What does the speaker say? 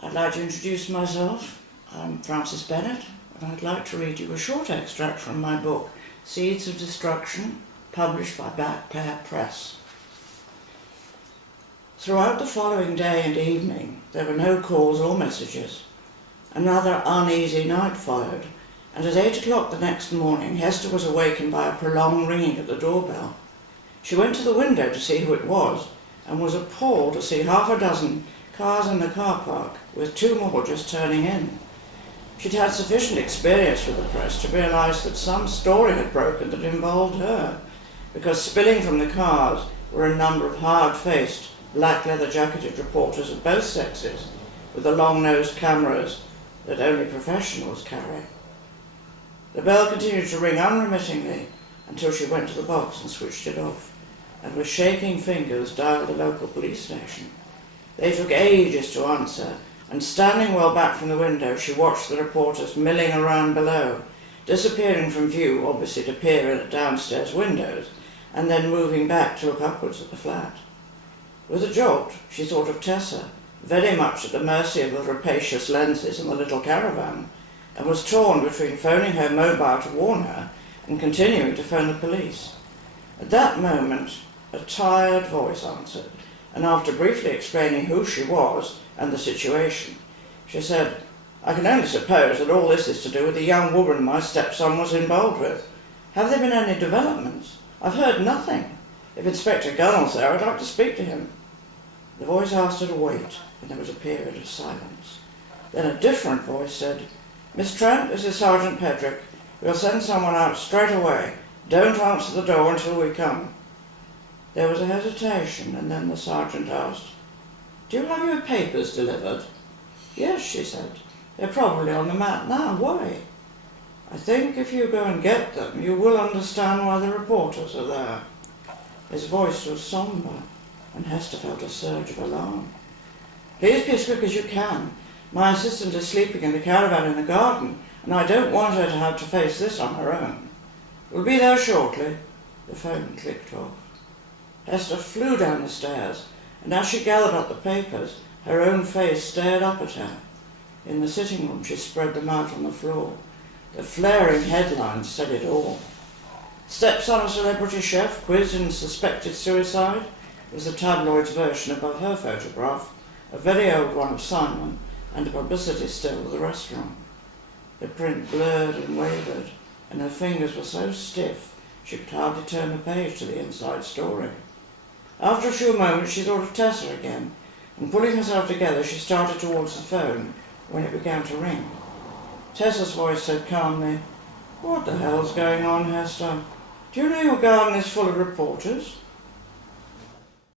I'd like to introduce myself. I'm Francis Bennett, and I'd like to read you a short extract from my book, Seeds of Destruction, published by Backpair Press. Throughout the following day and evening, there were no calls or messages. Another uneasy night followed, and at 8 o'clock the next morning, Hester was awakened by a prolonged ringing at the doorbell. She went to the window to see who it was, and was appalled to see half a dozen cars in the car park, with two more just turning in. She'd had sufficient experience with the press to realise that some story had broken that involved her, because spilling from the cars were a number of hard-faced, black leather-jacketed reporters of both sexes, with the long-nosed cameras that only professionals carry. The bell continued to ring unremittingly until she went to the box and switched it off, and with shaking fingers dialed the local police station. They took ages to answer, and standing well back from the window, she watched the reporters milling around below, disappearing from view, obviously to peer in at downstairs windows, and then moving back to look upwards at the flat. With a jolt, she thought of Tessa, very much at the mercy of the rapacious lenses in the little caravan, and was torn between phoning her mobile to warn her and continuing to phone the police. At that moment, a tired voice answered, and after briefly explaining who she was and the situation, she said, "I can only suppose that all this is to do with the young woman my stepson was involved with. Have there been any developments? I've heard nothing. If Inspector Gunnell's there, I'd like to speak to him." The voice asked her to wait, and there was a period of silence. Then a different voice said, "Miss Trent, this is Sergeant Pedrick. We'll send someone out straight away. Don't answer the door until we come." There was a hesitation, and then the sergeant asked, "Do you have your papers delivered?" "Yes," she said. "They're probably on the mat now. Why?" "I think if you go and get them, you will understand why the reporters are there." His voice was sombre, and Hester felt a surge of alarm. "Please be as quick as you can. My assistant is sleeping in the caravan in the garden, and I don't want her to have to face this on her own. We'll be there shortly." The phone clicked off. Hester flew down the stairs, and as she gathered up the papers, her own face stared up at her. In the sitting room, she spread them out on the floor. The flaring headlines said it all. "Stepson of celebrity chef quizzed in suspected suicide" was the tabloid's version above her photograph, a very old one of Simon, and a publicity still of the restaurant. The print blurred and wavered, and her fingers were so stiff she could hardly turn the page to the inside story. After a few moments she thought of Tessa again, and pulling herself together she started towards the phone when it began to ring. Tessa's voice said calmly, "What the hell's going on, Hester? Do you know your garden is full of reporters?